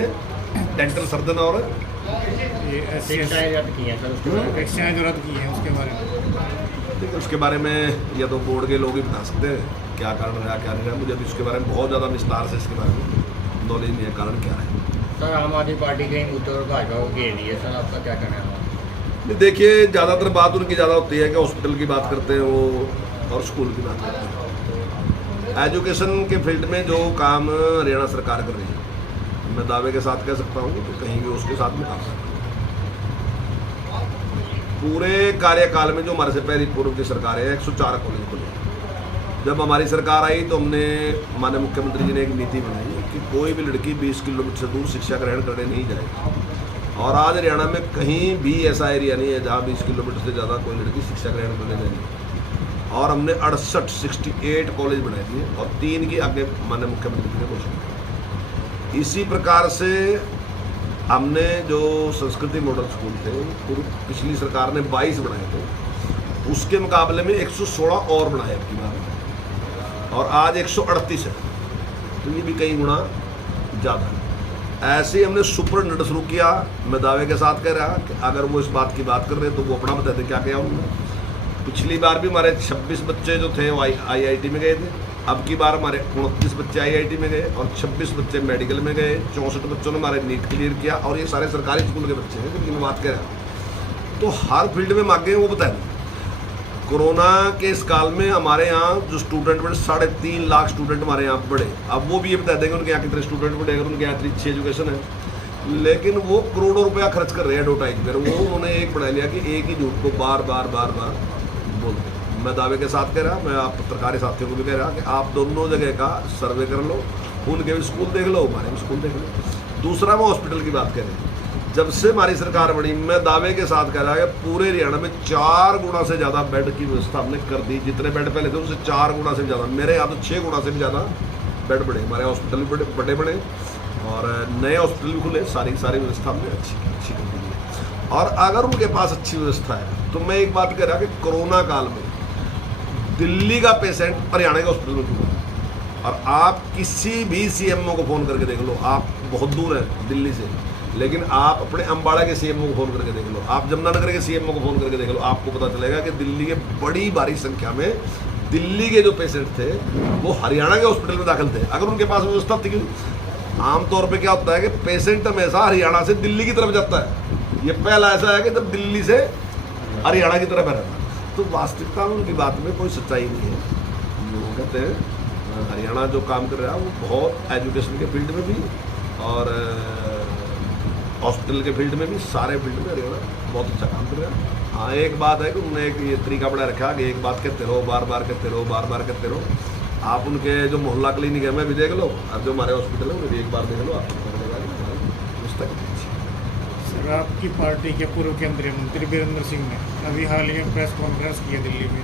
डेंटल सर्जन और ये रद्द की है सर, उसके जो रद्द की है उसके बारे में देखिए, उसके बारे में या तो बोर्ड के लोग ही बता सकते हैं क्या कारण रहा क्या नहीं रहा। मुझे अभी उसके बारे में बहुत ज़्यादा विस्तार से इसके बारे में नॉलेज नहीं है कारण क्या है। सर आम आदमी पार्टी के मुद्दों और भाजपा को घेर रही है, सर आपका क्या कहना है? देखिए ज़्यादातर बात उनकी ज़्यादा होती है कि हॉस्पिटल की बात करते हैं वो और स्कूल की बात करते हैं। एजुकेशन के फील्ड में जो काम हरियाणा सरकार कर रही है, मैं दावे के साथ कह सकता हूँ कि कहीं भी उसके साथ में काम करता पूरे कार्यकाल में जो हमारे से पहले पूर्व की सरकार है 104 कॉलेज खुले, जब हमारी सरकार आई तो हमने माननीय मुख्यमंत्री जी ने एक नीति बनाई कि कोई भी लड़की 20 किलोमीटर से दूर शिक्षा ग्रहण करने नहीं जाएगी। और आज हरियाणा में कहीं भी ऐसा एरिया नहीं है जहाँ 20 किलोमीटर से ज़्यादा कोई लड़की शिक्षा ग्रहण करने जाएगी। और हमने 68 कॉलेज बनाए दिए और 3 की आगे माननीय मुख्यमंत्री जी ने घोषणा की। इसी प्रकार से हमने जो संस्कृति मॉडल स्कूल थे पिछली सरकार ने 22 बनाए थे, उसके मुकाबले में 116 और बनाए अब की बार, और आज 138 है, तो ये भी कई गुना ज़्यादा है। ऐसे ही हमने सुपर नेट शुरू किया। मैं दावे के साथ कह रहा कि अगर वो इस बात की बात कर रहे हैं तो वो अपना बताते क्या क्या उन्होंने। पिछली बार भी हमारे 26 बच्चे जो थे वो IIT में गए थे, अब की बार हमारे 29 बच्चे IIT में गए और 26 बच्चे मेडिकल में गए। 64 बच्चों ने हमारे नीट क्लियर किया और ये सारे सरकारी स्कूल के बच्चे हैं जिनकी मैं बात कर रहा हूँ। तो हर फील्ड में मांगे वो बताएं। कोरोना के इस काल में हमारे यहाँ जो स्टूडेंट बढ़े 3.5 लाख स्टूडेंट हमारे यहाँ बढ़े। अब वो भी ये बता देंगे उनके यहाँ कितने स्टूडेंट बढ़े, अगर उनके यहाँ इतनी अच्छी एजुकेशन है, लेकिन वो करोड़ों रुपया खर्च कर रहे हैं एडवर्टाइज पर। वो उन्होंने एक बना लिया कि एक ही झूठ को बार बार बोलते। मैं दावे के साथ कह रहा, मैं आप पत्रकारी साथियों को भी कह रहा कि आप दोनों जगह का सर्वे कर लो, उनके भी स्कूल देख लो, हमारे भी स्कूल देख लो। दूसरा मैं हॉस्पिटल की बात करें, जब से हमारी सरकार बनी मैं दावे के साथ कह रहा है कि पूरे हरियाणा में 4 गुना से ज़्यादा बेड की व्यवस्था हमने कर दी। जितने बेड पहले थे उससे 4 गुना से भी ज़्यादा, मेरे यहाँ तो 6 गुना से भी ज़्यादा बेड बढ़े। हमारे हॉस्पिटल भी बड़े बड़े और नए हॉस्पिटल भी खुले। सारी व्यवस्था हमने अच्छी कर दी है। और अगर उनके पास अच्छी व्यवस्था है तो मैं एक बात कह रहा कि कोरोना काल में दिल्ली का पेशेंट हरियाणा के हॉस्पिटल में क्यों है। और आप किसी भी CMO को फ़ोन करके देख लो, आप बहुत दूर हैं दिल्ली से, लेकिन आप अपने अम्बाड़ा के CMO को फ़ोन करके देख लो, आप जमुनानगर के CMO को फ़ोन करके देख लो, आपको पता चलेगा कि दिल्ली के बड़ी भारी संख्या में दिल्ली के जो पेशेंट थे वो हरियाणा के हॉस्पिटल में दाखिल थे, अगर उनके पास व्यवस्था थी। आमतौर पर क्या होता है कि पेशेंट हमेशा हरियाणा से दिल्ली की तरफ जाता है। ये पहला ऐसा है कि जब दिल्ली से हरियाणा की तरफ है, तो वास्तविकता में उनकी बात में कोई सच्चाई नहीं है। वो कहते हैं हरियाणा जो काम कर रहा है वो बहुत एजुकेशन के फील्ड में भी और हॉस्पिटल के फील्ड में भी, सारे फील्ड में हरियाणा बहुत अच्छा काम कर रहा है। हाँ, एक बात है कि उन्होंने एक ये तरीका बना रखा कि एक बात कहते रहो, बार बार कहते रहो। आप उनके जो मोहल्ला क्लिनिक है मैं भी देख लो, और जो हमारे हॉस्पिटल है उन्हें भी एक बार देख लो, आपको सर, आपकी पार्टी के पूर्व केंद्रीय मंत्री वीरेंद्र सिंह ने अभी हाल ही में प्रेस कॉन्फ्रेंस किया दिल्ली में,